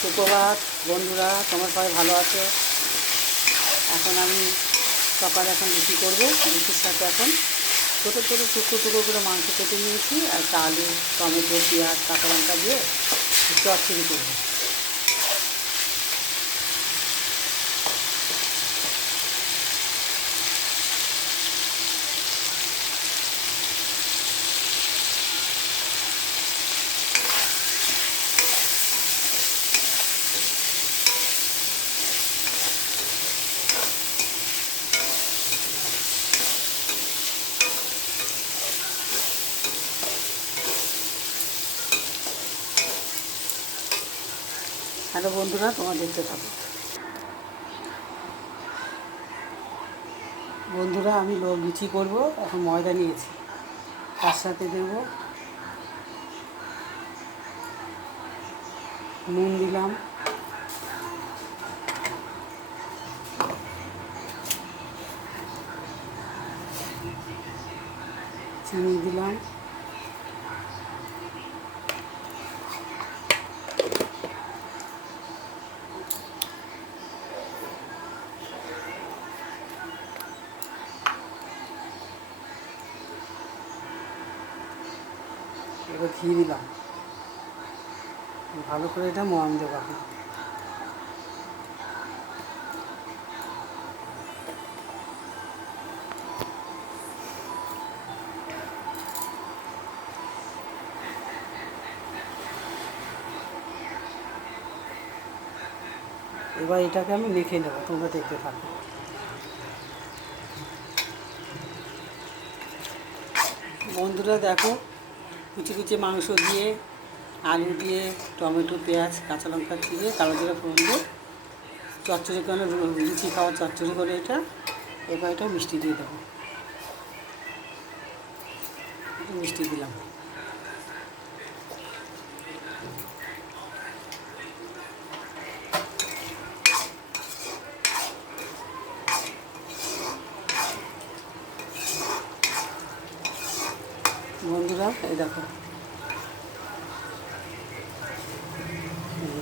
সুপ্রভাত বন্ধুরা, তোমরা সবাই ভালো আছো। এখন আমি সকালে রুটি করবো। রুটির সাথে এখন ছোটো ছোটো টুকরো টুকরো করে মাংস কেটে নিয়েছি, আর একটা আলু, টমেটো, পেঁয়াজ, কাঁচা লঙ্কা দিয়ে চচ্চড়ি করবো। হ্যালো বন্ধুরা, তোমরা দেখতে থাকো। বন্ধুরা, আমি লুচি করবো। এখন ময়দা নিয়েছি, তার সাথে দেব নুন, দিলাম চিনি, দিলাম এবার ঘি দিলাম। ভালো করে এটা ময়াম দেবো এখন। এবার এটাকে আমি মেখে নেবো, তোমরা দেখতে থাকো। বন্ধুরা দেখো, কুচি কুচি মাংস দিয়ে, আলু দিয়ে, টমেটো, পেঁয়াজ, কাঁচা লঙ্কা দিয়ে, কালো জিরা ফোড়ন দিয়ে চচ্চড়ি করে, লুচি খাওয়া চচ্চড়ি করে এটা। এবার এটা মিষ্টি দিয়ে দেবো, একটু মিষ্টি দিলাম। বন্ধুরা এই দেখো,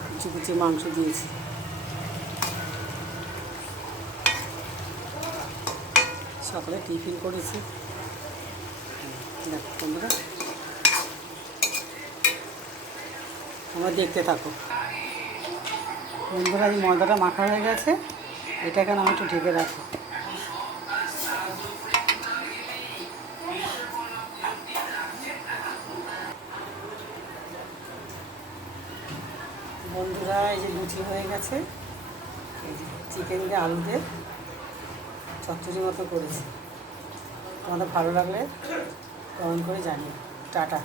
কুচি কুচি মাংস দিয়েছি। সকালে টিফিন করেছি। দেখো বন্ধুরা, তোমরা দেখতে থাকো। বন্ধুরা, এই ময়দাটা মাখা হয়ে গেছে, এটাকে আমি একটু ঢেকে রাখো। বন্ধুরা, এই যে লুচি হয়ে গেছে, এই যে চিকেন দিয়ে আলু দিয়ে চচ্চড়ি মতো করেছি। তোমাদের ভালো লাগলে কমেন্ট করে জানিও। টাটা।